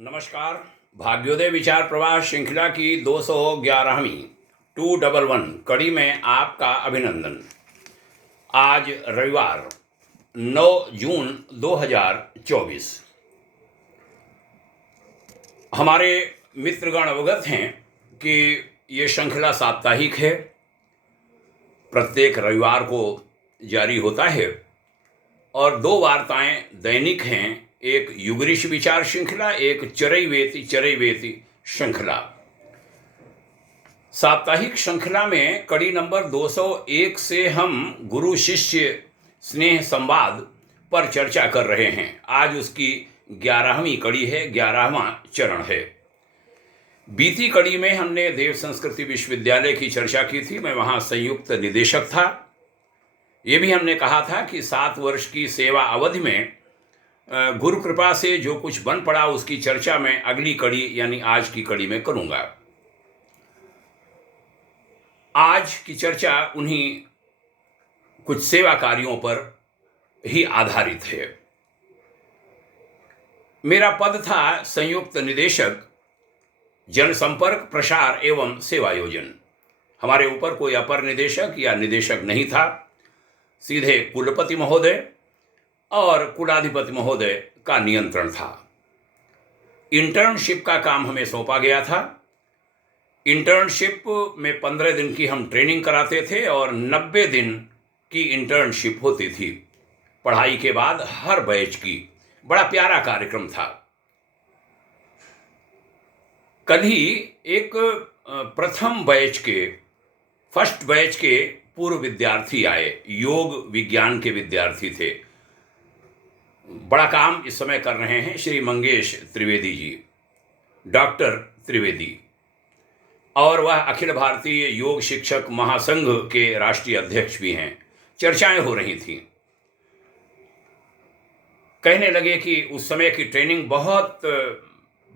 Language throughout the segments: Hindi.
नमस्कार। भाग्योदय विचार प्रवाह श्रृंखला की 211वीं 211 कड़ी में आपका अभिनंदन। आज रविवार 9 जून 2024। हमारे मित्रगण अवगत हैं कि ये श्रृंखला साप्ताहिक है, प्रत्येक रविवार को जारी होता है और दो वार्ताएं दैनिक हैं, एक युगऋषि विचार श्रृंखला, एक चरैवेति श्रृंखला। साप्ताहिक श्रृंखला में कड़ी नंबर 201 से हम गुरु शिष्य स्नेह संवाद पर चर्चा कर रहे हैं। आज उसकी 11वीं कड़ी है, 11वां चरण है। बीती कड़ी में हमने देव संस्कृति विश्वविद्यालय की चर्चा की थी। मैं वहां संयुक्त निदेशक था। ये भी हमने कहा था कि 7 वर्ष की सेवा अवधि में गुरु कृपा से जो कुछ बन पड़ा उसकी चर्चा मैं अगली कड़ी यानी आज की कड़ी में करूंगा। आज की चर्चा उन्हीं कुछ सेवा कार्यों पर ही आधारित है। मेरा पद था संयुक्त निदेशक जनसंपर्क, प्रसार एवं सेवा योजन। हमारे ऊपर कोई अपर निदेशक या निदेशक नहीं था, सीधे कुलपति महोदय और कुलाधिपति महोदय का नियंत्रण था। इंटर्नशिप का काम हमें सौंपा गया था। इंटर्नशिप में 15 दिन की हम ट्रेनिंग कराते थे और 90 दिन की इंटर्नशिप होती थी। पढ़ाई के बाद हर बैच की बड़ा प्यारा कार्यक्रम था। कल ही एक प्रथम बैच के, फर्स्ट बैच के पूर्व विद्यार्थी आए, योग विज्ञान के विद्यार्थी थे। बड़ा काम इस समय कर रहे हैं श्री मंगेश त्रिवेदी जी, डॉक्टर त्रिवेदी, और वह अखिल भारतीय योग शिक्षक महासंघ के राष्ट्रीय अध्यक्ष भी हैं। चर्चाएं हो रही थीं। कहने लगे कि उस समय की ट्रेनिंग बहुत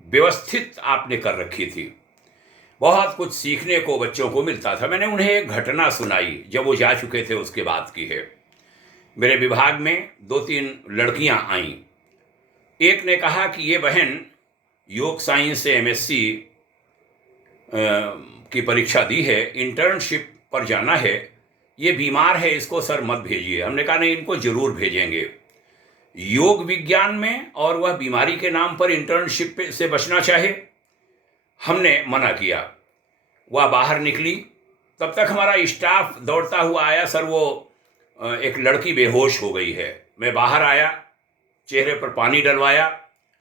व्यवस्थित आपने कर रखी थी, बहुत कुछ सीखने को बच्चों को मिलता था। मैंने उन्हें एक घटना सुनाई, जब वो जा चुके थे उसके बाद की है। मेरे विभाग में 2-3 लड़कियां आईं। एक ने कहा कि ये बहन योग साइंस से MSc की परीक्षा दी है, इंटर्नशिप पर जाना है, ये बीमार है, इसको सर मत भेजिए। हमने कहा नहीं, इनको जरूर भेजेंगे। योग विज्ञान में और वह बीमारी के नाम पर इंटर्नशिप से बचना चाहे, हमने मना किया। वह बाहर निकली, तब तक हमारा स्टाफ दौड़ता हुआ आया, सर वो एक लड़की बेहोश हो गई है। मैं बाहर आया, चेहरे पर पानी डलवाया,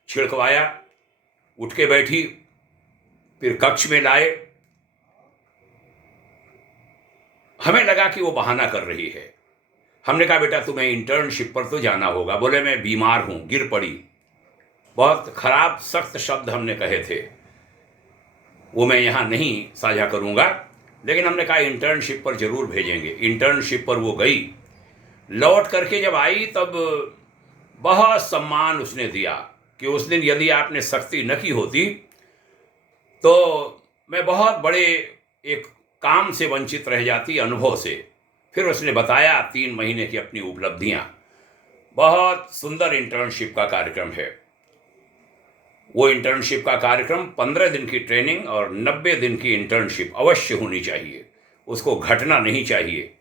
छिड़कवाया, उठ के बैठी, फिर कक्ष में लाए। हमें लगा कि वो बहाना कर रही है। हमने कहा बेटा तुम्हें इंटर्नशिप पर तो जाना होगा। बोले मैं बीमार हूं, गिर पड़ी। बहुत खराब सख्त शब्द हमने कहे थे, वो मैं यहां नहीं साझा करूंगा, लेकिन हमने कहा इंटर्नशिप पर जरूर भेजेंगे। इंटर्नशिप पर वो गई। लौट करके जब आई तब बहुत सम्मान उसने दिया कि उस दिन यदि आपने सख्ती न की होती तो मैं बहुत बड़े एक काम से वंचित रह जाती, अनुभव से। फिर उसने बताया 3 महीने की अपनी उपलब्धियां। बहुत सुंदर इंटर्नशिप का कार्यक्रम है वो। इंटर्नशिप का कार्यक्रम 15 दिन की ट्रेनिंग और 90 दिन की इंटर्नशिप अवश्य होनी चाहिए। उसको घटना नहीं चाहिए,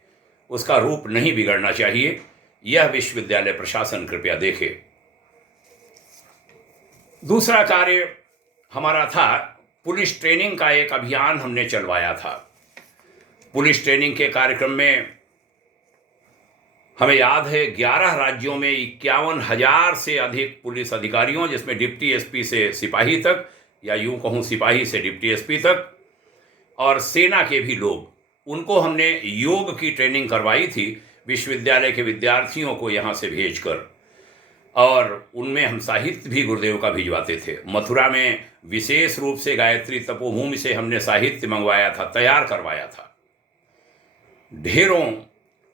उसका रूप नहीं बिगड़ना चाहिए। यह विश्वविद्यालय प्रशासन कृपया देखे। दूसरा कार्य हमारा था, पुलिस ट्रेनिंग का एक अभियान हमने चलवाया था। पुलिस ट्रेनिंग के कार्यक्रम में हमें याद है 11 राज्यों में 51,000 से अधिक पुलिस अधिकारियों, जिसमें डिप्टी SP से सिपाही तक, या यूं कहूं सिपाही से डिप्टी SP तक, और सेना के भी लोग, उनको हमने योग की ट्रेनिंग करवाई थी विश्वविद्यालय के विद्यार्थियों को यहाँ से भेजकर। और उनमें हम साहित्य भी गुरुदेव का भिजवाते थे। मथुरा में विशेष रूप से गायत्री तपोभूमि से हमने साहित्य मंगवाया था, तैयार करवाया था। ढेरों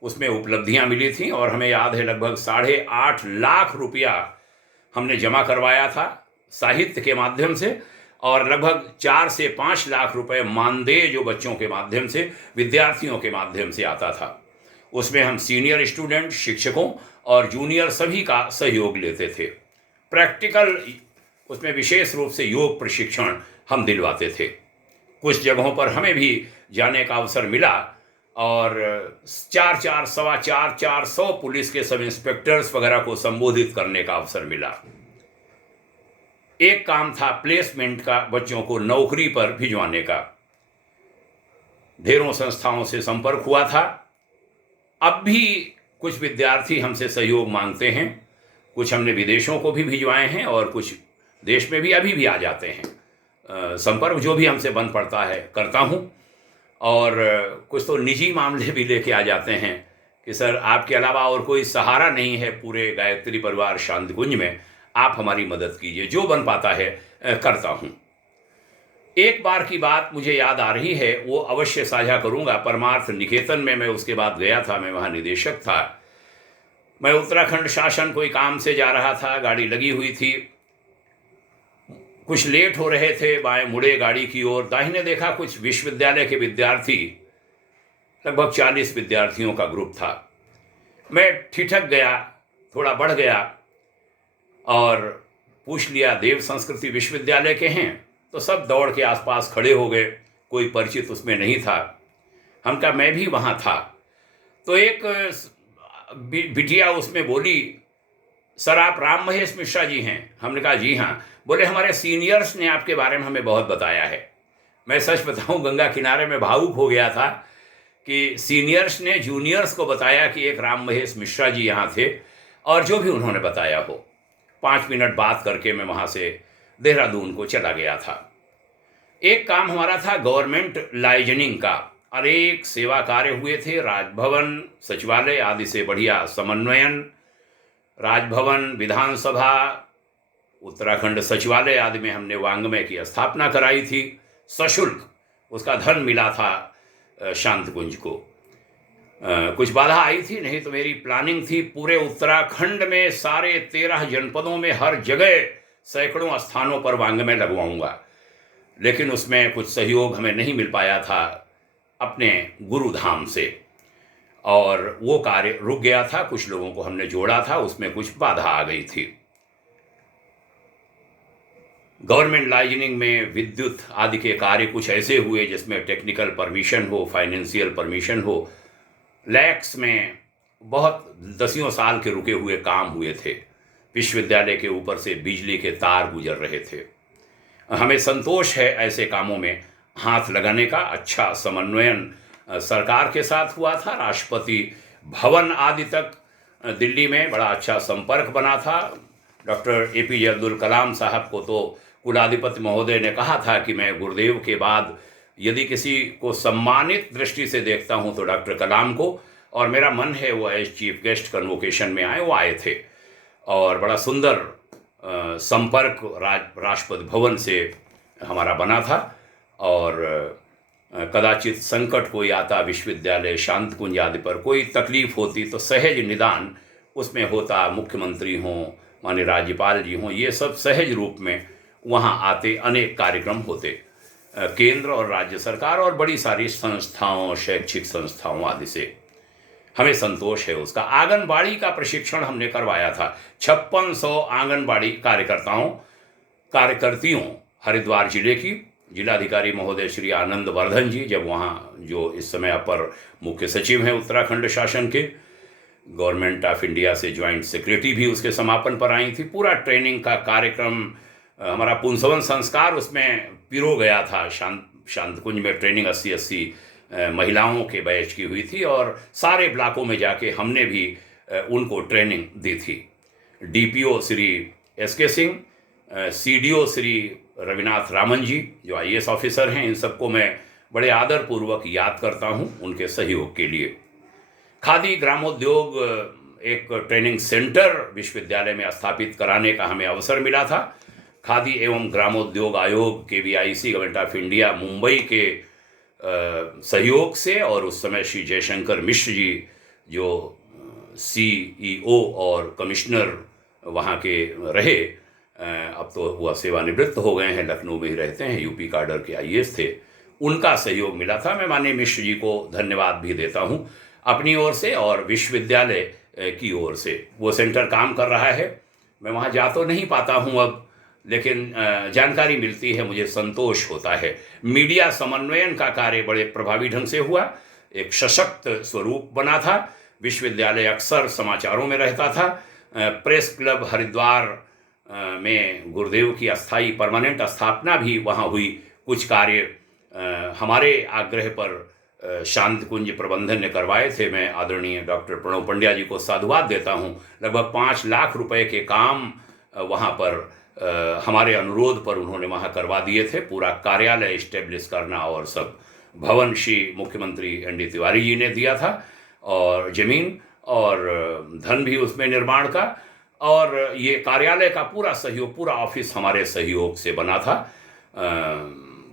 उसमें उपलब्धियां मिली थी और हमें याद है लगभग 8.5 लाख रुपया हमने जमा करवाया था साहित्य के माध्यम से, और लगभग 4 से 5 लाख रुपए मानदेय जो बच्चों के माध्यम से, विद्यार्थियों के माध्यम से आता था। उसमें हम सीनियर स्टूडेंट, शिक्षकों और जूनियर सभी का सहयोग लेते थे। प्रैक्टिकल उसमें विशेष रूप से योग प्रशिक्षण हम दिलवाते थे। कुछ जगहों पर हमें भी जाने का अवसर मिला और 400 पुलिस के सब इंस्पेक्टर्स वगैरह को संबोधित करने का अवसर मिला। एक काम था प्लेसमेंट का, बच्चों को नौकरी पर भिजवाने का। ढेरों संस्थाओं से संपर्क हुआ था। अब भी कुछ विद्यार्थी हमसे सहयोग मांगते हैं। कुछ हमने विदेशों को भी भिजवाए हैं और कुछ देश में भी अभी भी आ जाते हैं। संपर्क जो भी हमसे बन पड़ता है करता हूँ। और कुछ तो निजी मामले भी लेके आ जाते हैं कि सर आपके अलावा और कोई सहारा नहीं है पूरे गायत्री परिवार शांतिकुंज में, आप हमारी मदद कीजिए। जो बन पाता है करता हूँ। एक बार की बात मुझे याद आ रही है, वो अवश्य साझा करूँगा। परमार्थ निकेतन में मैं उसके बाद गया था, मैं वहाँ निदेशक था। मैं उत्तराखंड शासन कोई काम से जा रहा था, गाड़ी लगी हुई थी, कुछ लेट हो रहे थे, बाएं मुड़े गाड़ी की ओर, दाहिने देखा कुछ विश्वविद्यालय के विद्यार्थी, लगभग 40 विद्यार्थियों का ग्रुप था। मैं ठिठक गया, थोड़ा बढ़ गया और पूछ लिया देव संस्कृति विश्वविद्यालय के हैं? तो सब दौड़ के आसपास खड़े हो गए, कोई परिचित उसमें नहीं था। हम कहा मैं भी वहाँ था। तो एक बिटिया उसमें बोली, सर आप राम महेश मिश्रा जी हैं? हमने कहा जी हाँ। बोले हमारे सीनियर्स ने आपके बारे में हमें बहुत बताया है। मैं सच बताऊं, गंगा किनारे में भावुक हो गया था कि सीनियर्स ने जूनियर्स को बताया कि एक राम महेश मिश्रा जी यहाँ थे, और जो भी उन्होंने बताया हो। 5 मिनट बात करके मैं वहाँ से देहरादून को चला गया था। एक काम हमारा था गवर्नमेंट लाइजनिंग का, अनेक सेवा कार्य हुए थे। राजभवन, सचिवालय आदि से बढ़िया समन्वयन, राजभवन, विधानसभा, उत्तराखंड सचिवालय आदि में हमने वांग्मय की स्थापना कराई थी सशुल्क। उसका धन मिला था शांतिकुंज को। कुछ बाधा आई थी, नहीं तो मेरी प्लानिंग थी पूरे उत्तराखंड में सारे 13 जनपदों में हर जगह सैकड़ों स्थानों पर वांग्मय लगवाऊंगा। लेकिन उसमें कुछ सहयोग हमें नहीं मिल पाया था अपने गुरुधाम से, और वो कार्य रुक गया था। कुछ लोगों को हमने जोड़ा था, उसमें कुछ बाधा आ गई थी। गवर्नमेंट लाइजनिंग में विद्युत आदि के कार्य कुछ ऐसे हुए जिसमें टेक्निकल परमिशन हो, फाइनेंशियल परमिशन हो। लैक्स में बहुत दसियों साल के रुके हुए काम हुए थे। विश्वविद्यालय के ऊपर से बिजली के तार गुजर रहे थे। हमें संतोष है ऐसे कामों में हाथ लगाने का। अच्छा समन्वयन सरकार के साथ हुआ था। राष्ट्रपति भवन आदि तक दिल्ली में बड़ा अच्छा संपर्क बना था। डॉक्टर APJ अब्दुल कलाम साहब को तो कुलाधिपति महोदय ने कहा था कि मैं गुरुदेव के बाद यदि किसी को सम्मानित दृष्टि से देखता हूं तो डॉक्टर कलाम को, और मेरा मन है वो एज चीफ गेस्ट कन्वोकेशन में आए। वो आए थे और बड़ा सुंदर संपर्क राष्ट्रपति भवन से हमारा बना था। और कदाचित संकट कोई आता विश्वविद्यालय शांतिकुंज आदि पर, कोई तकलीफ होती तो सहज निदान उसमें होता। मुख्यमंत्री हों, माननीय राज्यपाल जी हों, ये सब सहज रूप में वहाँ आते, अनेक कार्यक्रम होते। केंद्र और राज्य सरकार और बड़ी सारी संस्थाओं, शैक्षिक संस्थाओं आदि से हमें संतोष है उसका। आंगनबाड़ी का प्रशिक्षण हमने करवाया था 5600 आंगनबाड़ी कार्यकर्तियों हरिद्वार जिले की। जिलाधिकारी महोदय श्री आनंद वर्धन जी, जब वहाँ जो इस समय अपर मुख्य सचिव हैं उत्तराखंड शासन के, गवर्नमेंट ऑफ इंडिया से ज्वाइंट सेक्रेटरी भी उसके समापन पर आई थी। पूरा ट्रेनिंग का कार्यक्रम, हमारा पुंसवन संस्कार उसमें पिरो गया था। शांतिकुंज में ट्रेनिंग 80 महिलाओं के बैच की हुई थी, और सारे ब्लॉकों में जाके हमने भी उनको ट्रेनिंग दी थी। DPO Shri SK Singh, CDO Shri Ravinath Raman जी जो IAS ऑफिसर हैं, इन सबको मैं बड़े आदरपूर्वक याद करता हूं उनके सहयोग के लिए। खादी ग्रामोद्योग एक ट्रेनिंग सेंटर विश्वविद्यालय में स्थापित कराने का हमें अवसर मिला था। खादी एवं ग्रामोद्योग आयोग KVIC, government of India, Mumbai के सहयोग से, और उस समय श्री जयशंकर मिश्र जी जो CEO और कमिश्नर वहाँ के रहे, अब तो वह सेवानिवृत्त हो गए हैं, लखनऊ में ही रहते हैं, UP काडर के IAS थे, उनका सहयोग मिला था। मैं माननीय मिश्र जी को धन्यवाद भी देता हूँ अपनी ओर से और विश्वविद्यालय की ओर से। वो सेंटर काम कर रहा है, मैं वहाँ जा तो नहीं पाता हूँ अब, लेकिन जानकारी मिलती है, मुझे संतोष होता है। मीडिया समन्वयन का कार्य बड़े प्रभावी ढंग से हुआ, एक सशक्त स्वरूप बना था। विश्वविद्यालय अक्सर समाचारों में रहता था। प्रेस क्लब हरिद्वार में गुरुदेव की अस्थाई परमानेंट स्थापना भी वहाँ हुई। कुछ कार्य हमारे आग्रह पर शांति कुंज प्रबंधन ने करवाए थे। मैं आदरणीय डॉक्टर प्रणव पंड्या जी को साधुवाद देता हूँ। लगभग 5 लाख रुपए के काम वहाँ पर हमारे अनुरोध पर उन्होंने वहाँ करवा दिए थे। पूरा कार्यालय इस्टेब्लिश करना और सब भवन श्री मुख्यमंत्री एन डी तिवारी जी ने दिया था, और जमीन और धन भी उसमें निर्माण का, और ये कार्यालय का पूरा सहयोग, पूरा ऑफिस हमारे सहयोग से बना था।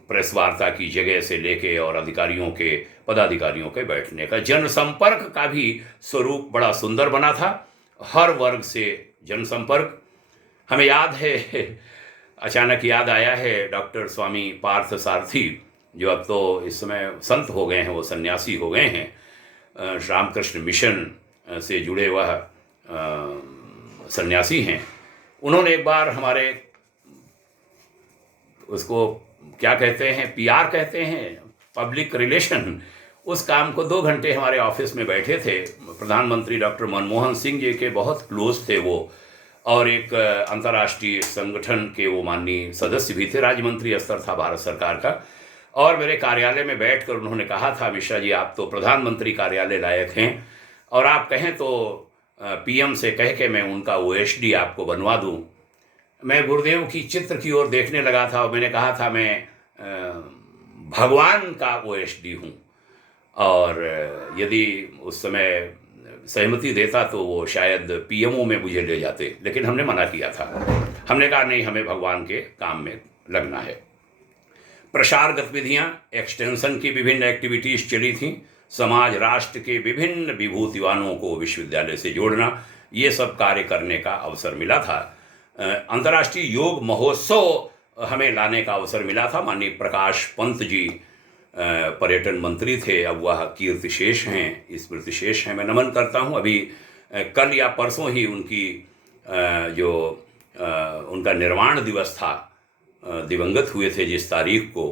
प्रेस वार्ता की जगह से लेके और अधिकारियों के, पदाधिकारियों के बैठने का, जनसंपर्क का भी स्वरूप बड़ा सुंदर बना था। हर वर्ग से जनसंपर्क। हमें याद है, अचानक याद आया है, डॉक्टर स्वामी पार्थ सारथी जो अब तो इस समय संत हो गए हैं, वो सन्यासी हो गए हैं, रामकृष्ण मिशन से जुड़े वह सन्यासी हैं। उन्होंने एक बार हमारे, उसको क्या कहते हैं, पीआर कहते हैं, पब्लिक रिलेशन, उस काम को 2 घंटे हमारे ऑफिस में बैठे थे। प्रधानमंत्री डॉक्टर मनमोहन सिंह जी के बहुत क्लोज थे वो, और एक अंतर्राष्ट्रीय संगठन के वो माननीय सदस्य भी थे, राज्य मंत्री स्तर था भारत सरकार का। और मेरे कार्यालय में बैठकर उन्होंने कहा था, मिश्रा जी आप तो प्रधानमंत्री कार्यालय लायक हैं, और आप कहें तो पीएम से कह के मैं उनका ओएसडी आपको बनवा दूं। मैं गुरुदेव की चित्र की ओर देखने लगा था और मैंने कहा था मैं भगवान का ओएसडी हूँ, और यदि उस समय सहमति देता तो वो शायद पीएमओ में मुझे ले जाते, लेकिन हमने मना किया था। हमने कहा नहीं, हमें भगवान के काम में लगना है। प्रसार गतिविधियाँ, एक्सटेंशन की विभिन्न एक्टिविटीज़ चली थीं। समाज राष्ट्र के विभिन्न विभूतिवानों को विश्वविद्यालय से जोड़ना, ये सब कार्य करने का अवसर मिला था। अंतर्राष्ट्रीय योग महोत्सव हमें लाने का अवसर मिला था। माननीय प्रकाश पंत जी पर्यटन मंत्री थे, अब वह कीर्तिशेष हैं, स्मृतिशेष हैं। मैं नमन करता हूँ। अभी कल या परसों ही उनकी उनका निर्वाण दिवस था, दिवंगत हुए थे जिस तारीख को,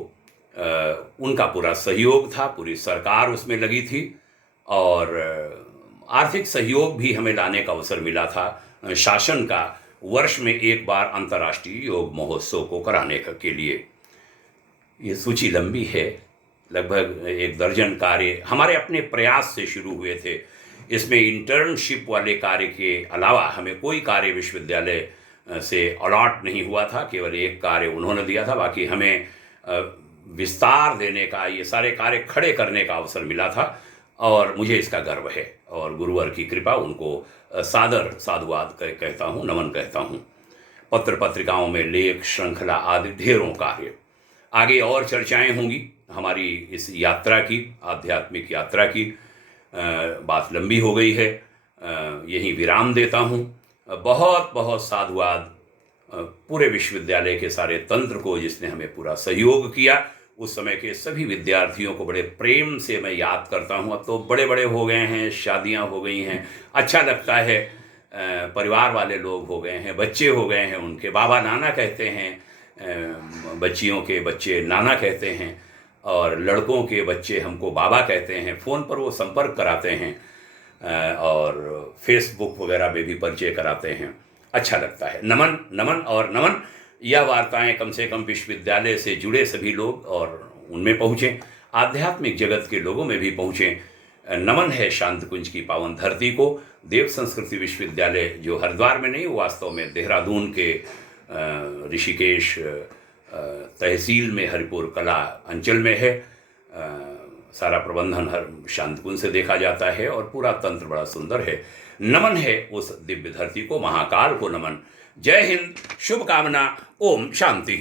उनका पूरा सहयोग था, पूरी सरकार उसमें लगी थी, और आर्थिक सहयोग भी हमें लाने का अवसर मिला था शासन का, वर्ष में एक बार अंतर्राष्ट्रीय योग महोत्सव को कराने के लिए। ये सूची लंबी है, लगभग 1 दर्जन कार्य हमारे अपने प्रयास से शुरू हुए थे। इसमें इंटर्नशिप वाले कार्य के अलावा हमें कोई कार्य विश्वविद्यालय से अलॉट नहीं हुआ था, केवल 1 कार्य उन्होंने दिया था। बाकी हमें विस्तार देने का, ये सारे कार्य खड़े करने का अवसर मिला था, और मुझे इसका गर्व है, और गुरुवर की कृपा, उनको सादर साधुवाद कहता हूँ, नमन कहता हूँ। पत्र पत्रिकाओं में लेख, श्रृंखला आदि ढेरों कार्य। आगे और चर्चाएं होंगी हमारी इस यात्रा की, आध्यात्मिक यात्रा की। बात लंबी हो गई है, यहीं विराम देता हूँ। बहुत बहुत साधुवाद पूरे विश्वविद्यालय के सारे तंत्र को, जिसने हमें पूरा सहयोग किया। उस समय के सभी विद्यार्थियों को बड़े प्रेम से मैं याद करता हूँ। अब तो बड़े बड़े हो गए हैं, शादियाँ हो गई हैं, अच्छा लगता है, परिवार वाले लोग हो गए हैं, बच्चे हो गए हैं, उनके बाबा नाना कहते हैं, बच्चियों के बच्चे नाना कहते हैं, और लड़कों के बच्चे हमको बाबा कहते हैं। फ़ोन पर वो संपर्क कराते हैं, और फेसबुक वगैरह में भी परिचय कराते हैं। अच्छा लगता है। नमन, नमन और नमन। यह वार्ताएं कम से कम विश्वविद्यालय से जुड़े सभी लोग और उनमें पहुँचें, आध्यात्मिक जगत के लोगों में भी पहुँचें। नमन है शांति कुंज की पावन धरती को। देव संस्कृति विश्वविद्यालय जो हरिद्वार में नहीं, वास्तव में देहरादून के ऋषिकेश तहसील में हरिपुर कला अंचल में है। सारा प्रबंधन हर शांति कुंज से देखा जाता है, और पूरा तंत्र बड़ा सुंदर है। नमन है उस दिव्य धरती को, महाकाल को नमन। जय हिंद, शुभकामना, ओम शांति।